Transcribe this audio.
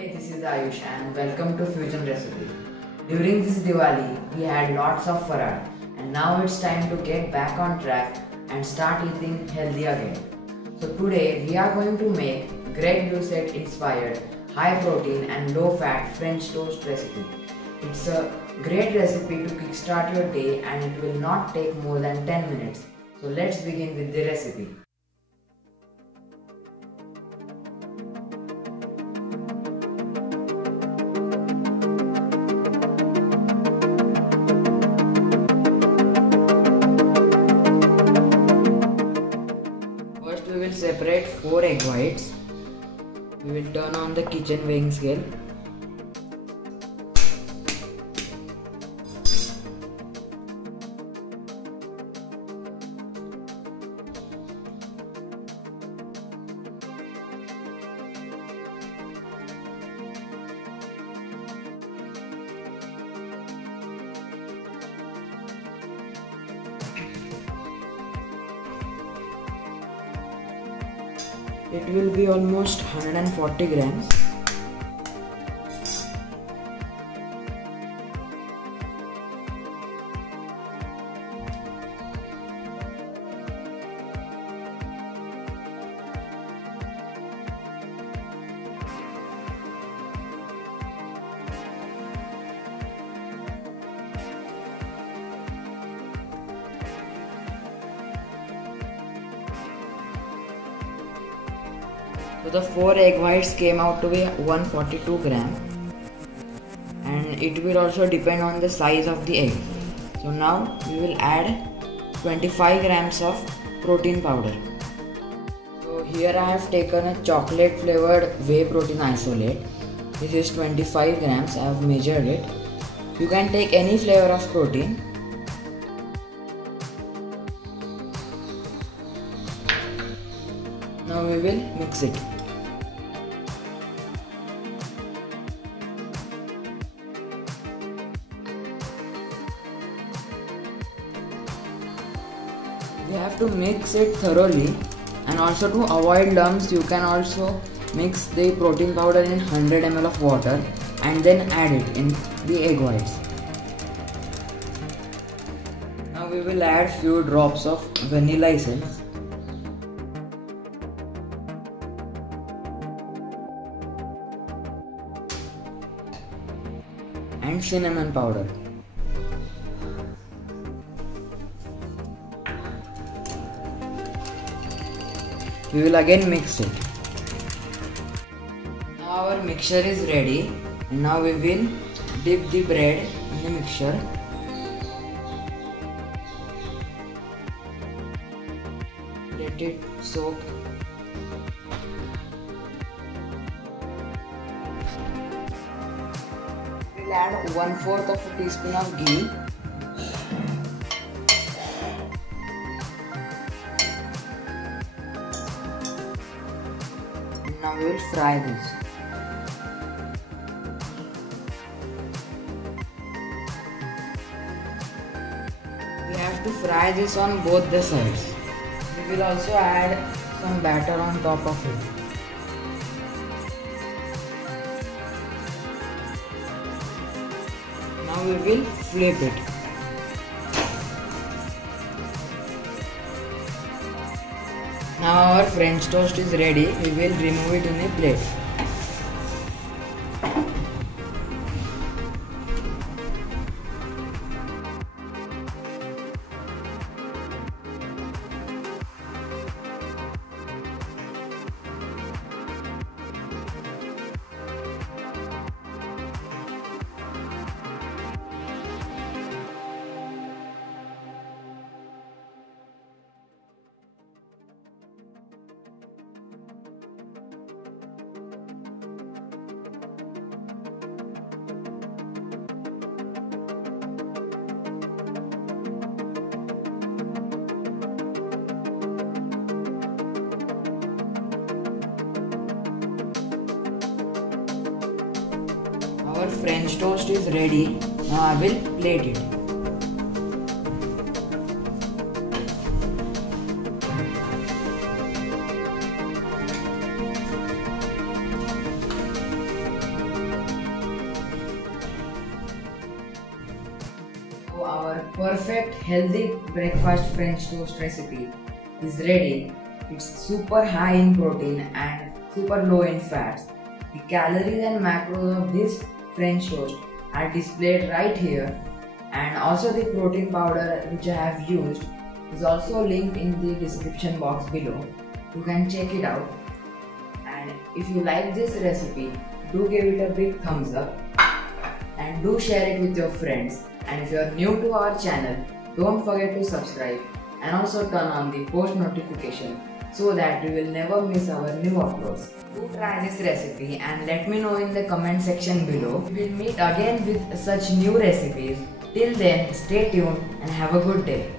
Hey, this is Ayush and welcome to Fusion Recipe. During this Diwali, we had lots of farad and now it's time to get back on track and start eating healthy again. So today we are going to make great Doucette inspired high protein and low fat French toast recipe. It's a great recipe to kickstart your day and it will not take more than 10 minutes. So let's begin with the recipe. First we will separate 4 egg whites. We will turn on the kitchen weighing scale. It will be almost 140 grams. So the 4 egg whites came out to be 142 grams, and it will also depend on the size of the egg. So now we will add 25 grams of protein powder. So here I have taken a chocolate flavored whey protein isolate. This is 25 grams, I have measured it. You can take any flavor of protein. Now we will mix it. We have to mix it thoroughly, and also to avoid lumps you can also mix the protein powder in 100 ml of water and then add it in the egg whites. Now we will add few drops of vanilla essence. And cinnamon powder. We will again mix it. Now our mixture is ready, and now we will dip the bread in the mixture. Let it soak. We will add 1/4 of a teaspoon of ghee. Now we will fry this. We have to fry this on both the sides. We will also add some batter on top of it. Now we will flip it. Now our French toast is ready. We will remove it in a plate. Our French toast is ready. Now I will plate it. Our perfect healthy breakfast French toast recipe is ready. It's super high in protein and super low in fats. The calories and macros of this French toast are displayed right here, and also the protein powder which I have used is also linked in the description box below. You can check it out. And if you like this recipe, do give it a big thumbs up and do share it with your friends. And if you are new to our channel, don't forget to subscribe and also turn on the post notification so that you will never miss our new uploads. Do try this recipe and let me know in the comment section below. We will meet again with such new recipes. Till then, stay tuned and have a good day.